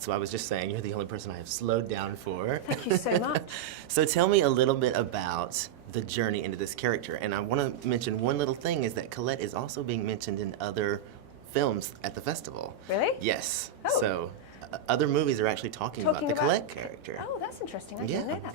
So I was just saying, you're the only person I have slowed down for. Thank you so much. So tell me a little bit about the journey into this character. And I want to mention one little thing is that Colette is also being mentioned in other films at the festival. Really? Yes. Oh. So other movies are actually talking about the Colette character. Oh, that's interesting. I didn't know that.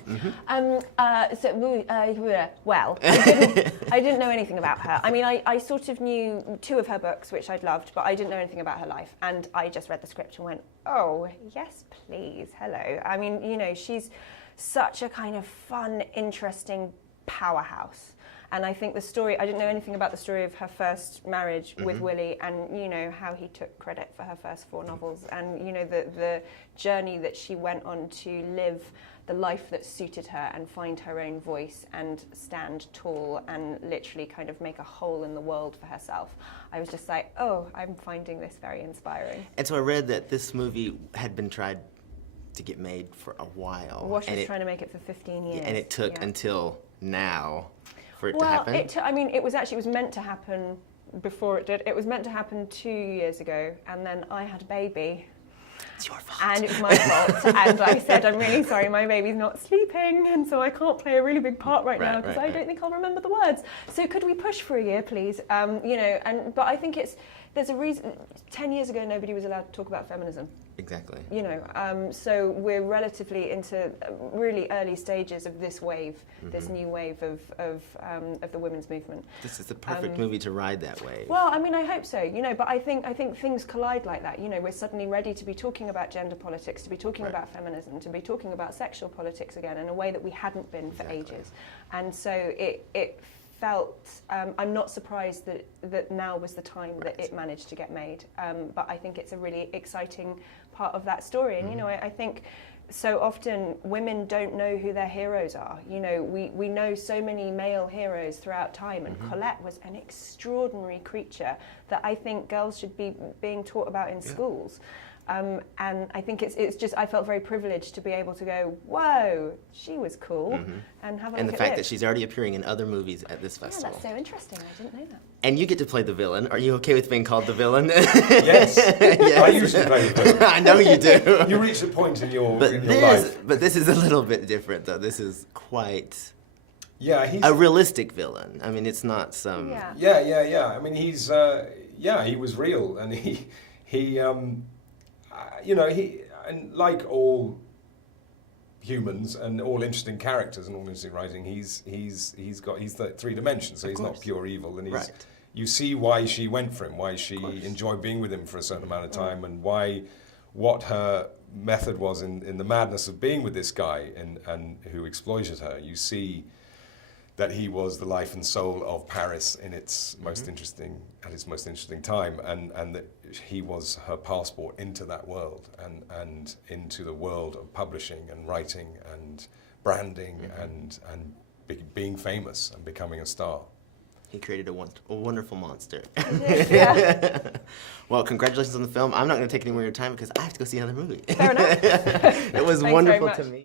Well, I didn't know anything about her. I mean, I sort of knew 2 of her books, which I'd loved, but I didn't know anything about her life. And I just read the script and went, oh, yes, please, hello. I mean, you know, she's such a kind of fun, interesting powerhouse. And I think the story, I didn't know anything about the story of her first marriage with Willie, and, you know, how he took credit for her first 4 novels, and, you know, the journey that she went on to live the life that suited her and find her own voice and stand tall and literally kind of make a hole in the world for herself. I was just like, oh, I'm finding this very inspiring. And so I read that this movie had been tried to get made for a while. Wash was trying to make it for 15 years. And it took until now for it to well, happen? I mean, it was meant to happen before it did. It was meant to happen 2 years ago, and then I had a baby. It's your fault. And it was my fault. And I said, I'm really sorry, my baby's not sleeping, and so I can't play a really big part right now because I don't think I'll remember the words. So could we push for a year, please? You know, but I think there's a reason. 10 years ago, nobody was allowed to talk about feminism. Exactly. You know, so we're relatively into really early stages of this wave, this new wave of the women's movement. This is the perfect movie to ride that wave. Well, I mean, I hope so. You know, but I think things collide like that. You know, we're suddenly ready to be talking about gender politics, to be talking about feminism, to be talking about sexual politics again in a way that we hadn't been for ages. And so it felt, I'm not surprised that now was the time that it managed to get made. But I think it's a really exciting part of that story. And, you know, I think so often women don't know who their heroes are. You know, we know so many male heroes throughout time, and Colette was an extraordinary creature that I think girls should be being taught about in schools. And I think it's just, I felt very privileged to be able to go, whoa, she was cool, and have a look And the at fact this. that she's already appearing in other movies at this Yeah, festival. that's so interesting. I didn't know that. And you get to play the villain. Are you okay with being called the villain? Yes. Yes. I usually play the villain. I know you do. You reach a point in your But life. this is a little bit different, though. This is quite Yeah, he's a realistic villain. I mean, it's not some... Yeah. I mean, he's he was real, and he you know, and like all humans and all interesting characters and all interesting writing, he's the 3 dimensions. So he's not pure evil, and he's you see why she went for him, why she enjoyed being with him for a certain amount of time, and what her method was in the madness of being with this guy and who exploited her. You see that he was the life and soul of Paris in its most interesting time, and that he was her passport into that world and into the world of publishing and writing and branding and being famous and becoming a star. He created a wonderful monster. Yeah. Well, congratulations on the film. I'm not going to take any more of your time because I have to go see another movie. Fair enough. It was Thanks wonderful very to much. me.